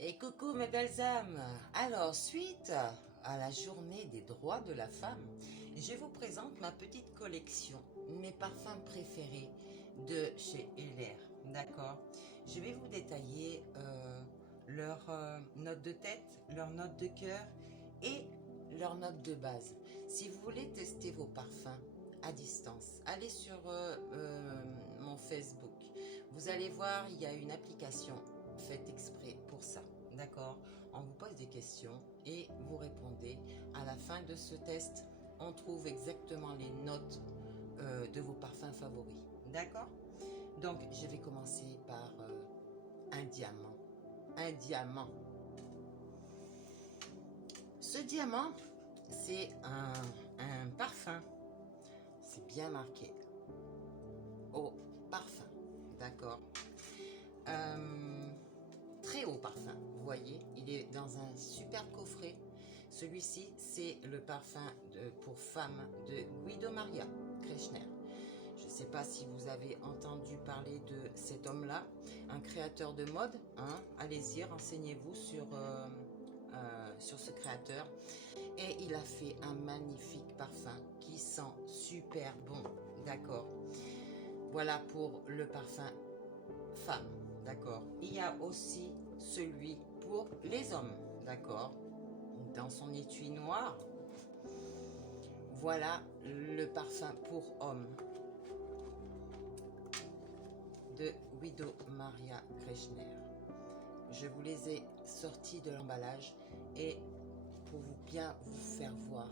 Et coucou mes belles âmes. Alors, suite à la journée des droits de la femme, je vous présente ma petite collection, mes parfums préférés de chez LR. D'accord? Je vais vous détailler leurs notes de tête, leurs notes de cœur et leurs notes de base. Si vous voulez tester vos parfums à distance, allez sur mon Facebook. Vous allez voir, il y a une application faite exprès pour ça. D'accord? On vous pose des questions et vous répondez. À la fin de ce test, on trouve exactement les notes de vos parfums favoris. D'accord? Donc, je vais commencer par un diamant. Un diamant. Ce diamant, c'est un parfum. C'est bien marqué. Au parfum. D'accord? Très haut parfum, vous voyez, il est dans un super coffret. Celui-ci, c'est le parfum pour femmes de Guido Maria Kretschmer. Je ne sais pas si vous avez entendu parler de cet homme-là, un créateur de mode. Hein? Allez-y, renseignez-vous sur ce créateur. Et il a fait un magnifique parfum qui sent super bon. D'accord? Voilà pour le parfum femme. D'accord. Il y a aussi celui pour les hommes. D'accord. Dans son étui noir, voilà le parfum pour homme de Guido Maria Kretschmer. Je vous les ai sortis de l'emballage et pour bien vous faire voir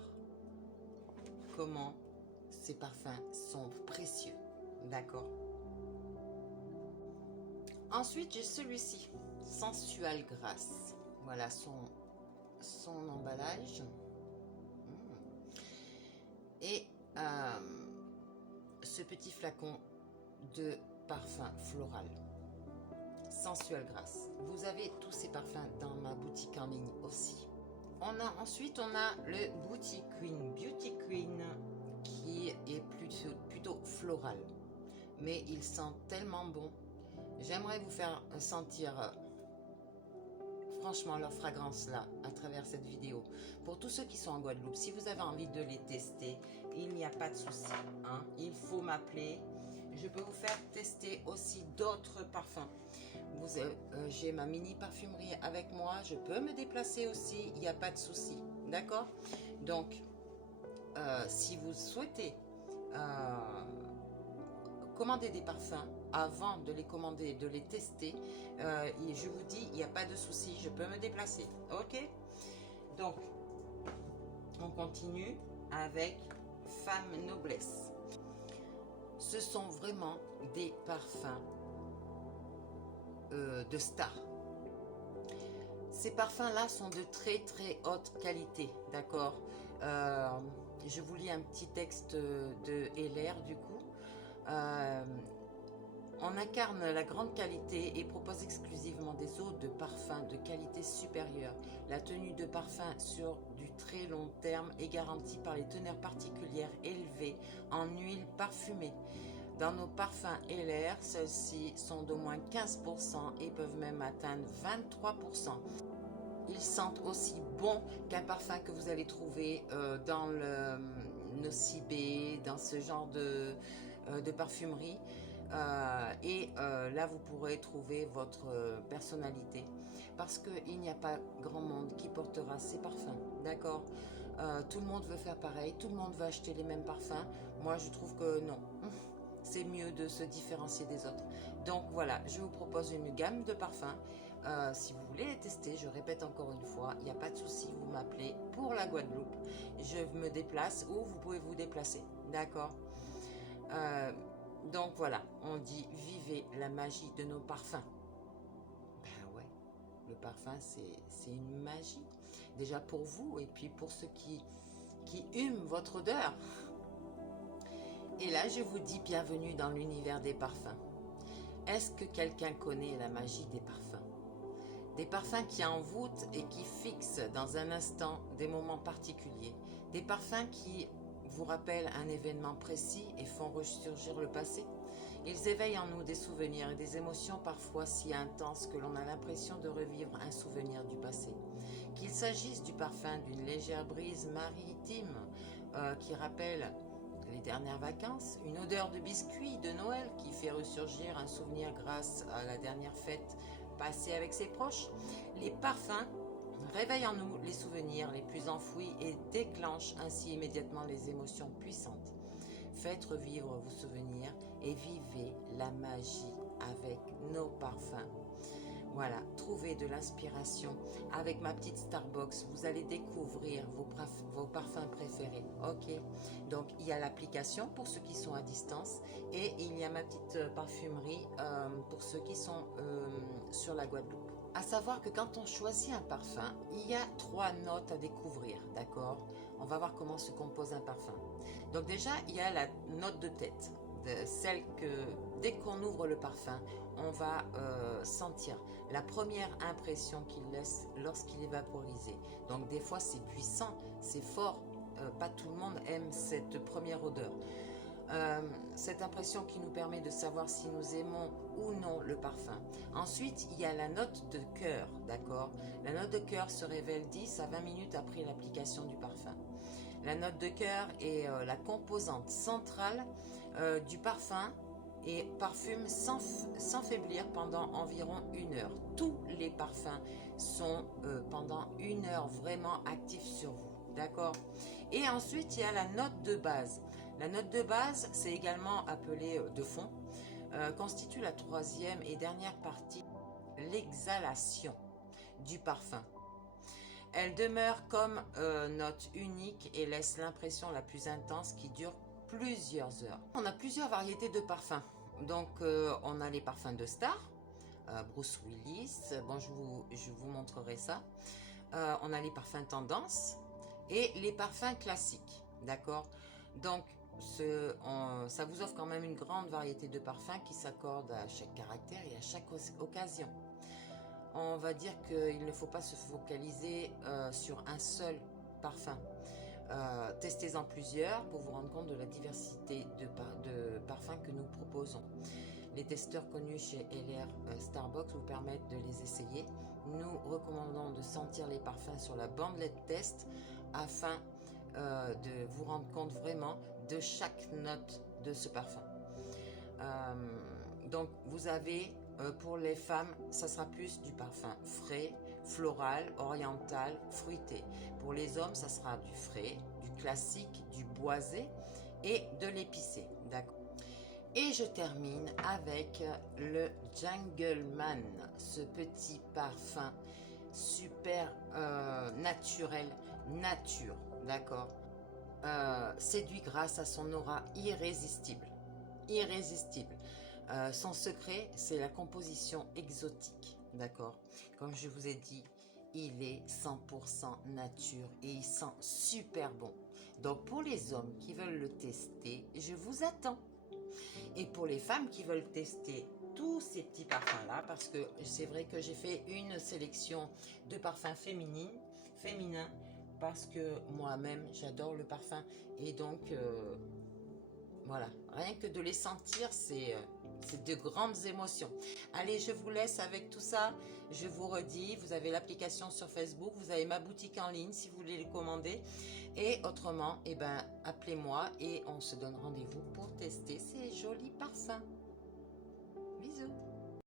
comment ces parfums sont précieux. D'accord. Ensuite, j'ai celui-ci, Sensual Grace. Voilà son emballage. Et ce petit flacon de parfum floral. Sensual Grace. Vous avez tous ces parfums dans ma boutique en ligne aussi. Ensuite, on a le Beauty Queen, qui est plutôt floral. Mais il sent tellement bon. J'aimerais vous faire sentir franchement leur fragrance là à travers cette vidéo. Pour tous ceux qui sont en Guadeloupe, si vous avez envie de les tester, il n'y a pas de souci. Hein? Il faut m'appeler. Je peux vous faire tester aussi d'autres parfums. J'ai ma mini parfumerie avec moi. Je peux me déplacer aussi. Il n'y a pas de souci. D'accord? Donc, si vous souhaitez commander des parfums, avant de les commander, de les tester, je vous dis, il n'y a pas de souci, je peux me déplacer. Ok? Donc, on continue avec Femme Noblesse. Ce sont vraiment des parfums de stars. Ces parfums-là sont de très très haute qualité, d'accord? Je vous lis un petit texte de LR du coup. On incarne la grande qualité et propose exclusivement des eaux de parfum de qualité supérieure. La tenue de parfum sur du très long terme est garantie par les teneurs particulières élevées en huile parfumée. Dans nos parfums LR, celles-ci sont d'au moins 15% et peuvent même atteindre 23%. Ils sentent aussi bon qu'un parfum que vous allez trouver dans le Nocibé, dans ce genre de parfumerie. Là, vous pourrez trouver votre personnalité. Parce qu'il n'y a pas grand monde qui portera ces parfums. D'accord? Tout le monde veut faire pareil. Tout le monde veut acheter les mêmes parfums. Moi, je trouve que non. C'est mieux de se différencier des autres. Donc voilà, je vous propose une gamme de parfums. Si vous voulez les tester, je répète encore une fois, il n'y a pas de souci, vous m'appelez pour la Guadeloupe. Je me déplace ou vous pouvez vous déplacer. D'accord? Donc voilà, on dit vivez la magie de nos parfums. Ben ouais, le parfum c'est une magie. Déjà pour vous et puis pour ceux qui hument votre odeur. Et là, je vous dis bienvenue dans l'univers des parfums. Est-ce que quelqu'un connaît la magie des parfums? Des parfums qui envoûtent et qui fixent dans un instant des moments particuliers. Des parfums qui vous rappellent un événement précis et font ressurgir le passé. Ils éveillent en nous des souvenirs et des émotions parfois si intenses que l'on a l'impression de revivre un souvenir du passé. Qu'il s'agisse du parfum d'une légère brise maritime qui rappelle les dernières vacances, une odeur de biscuit de Noël qui fait ressurgir un souvenir grâce à la dernière fête passée avec ses proches, les parfums réveillent en nous les souvenirs les plus enfouis et déclenchent ainsi immédiatement les émotions puissantes. Faites revivre vos souvenirs et vivez la magie avec nos parfums. Voilà, trouvez de l'inspiration avec ma petite Starbox. Vous allez découvrir vos parfums préférés. Ok, donc il y a l'application pour ceux qui sont à distance et il y a ma petite parfumerie pour ceux qui sont sur la Guadeloupe. À savoir que quand on choisit un parfum, il y a 3 notes à découvrir, d'accord? On va voir comment se compose un parfum. Donc déjà, il y a la note de tête, celle que dès qu'on ouvre le parfum, on va sentir la première impression qu'il laisse lorsqu'il est vaporisé. Donc des fois c'est puissant, c'est fort, pas tout le monde aime cette première odeur. Cette impression qui nous permet de savoir si nous aimons ou non le parfum. Ensuite, il y a la note de cœur, d'accord? La note de cœur se révèle 10 à 20 minutes après l'application du parfum. La note de cœur est la composante centrale du parfum et parfume sans faiblir pendant environ 1 heure. Tous les parfums sont pendant 1 heure vraiment actifs sur vous, d'accord? Et ensuite, il y a la note de base. La note de base, c'est également appelé de fond, constitue la 3e et dernière partie, l'exhalation du parfum. Elle demeure comme note unique et laisse l'impression la plus intense qui dure plusieurs heures. On a plusieurs variétés de parfums. Donc, on a les parfums de star, Bruce Willis, bon, je vous montrerai ça. On a les parfums tendance et les parfums classiques, d'accord? Donc, ça vous offre quand même une grande variété de parfums qui s'accordent à chaque caractère et à chaque occasion. On va dire qu'il ne faut pas se focaliser sur un seul parfum. Testez-en plusieurs pour vous rendre compte de la diversité de parfums que nous proposons. Les testeurs connus chez LR Starbox vous permettent de les essayer. Nous recommandons de sentir les parfums sur la bandelette test afin de vous rendre compte vraiment de chaque note de ce parfum. Donc vous avez pour les femmes, ça sera plus du parfum frais, floral, oriental, fruité. Pour les hommes, ça sera du frais, du classique, du boisé et de l'épicé. D'accord. Et je termine avec le Jungleman, ce petit parfum super naturel, nature, d'accord. Séduit grâce à son aura irrésistible. Irrésistible. Son secret, c'est la composition exotique, d'accord? Comme je vous ai dit, il est 100% nature et il sent super bon. Donc pour les hommes qui veulent le tester, je vous attends. Et pour les femmes qui veulent tester tous ces petits parfums-là, parce que c'est vrai que j'ai fait une sélection de parfums féminins, parce que moi-même, j'adore le parfum. Et donc, voilà, rien que de les sentir, c'est de grandes émotions. Allez, je vous laisse avec tout ça. Je vous redis, vous avez l'application sur Facebook, vous avez ma boutique en ligne si vous voulez les commander. Et autrement, eh ben, appelez-moi et on se donne rendez-vous pour tester ces jolis parfums. Bisous.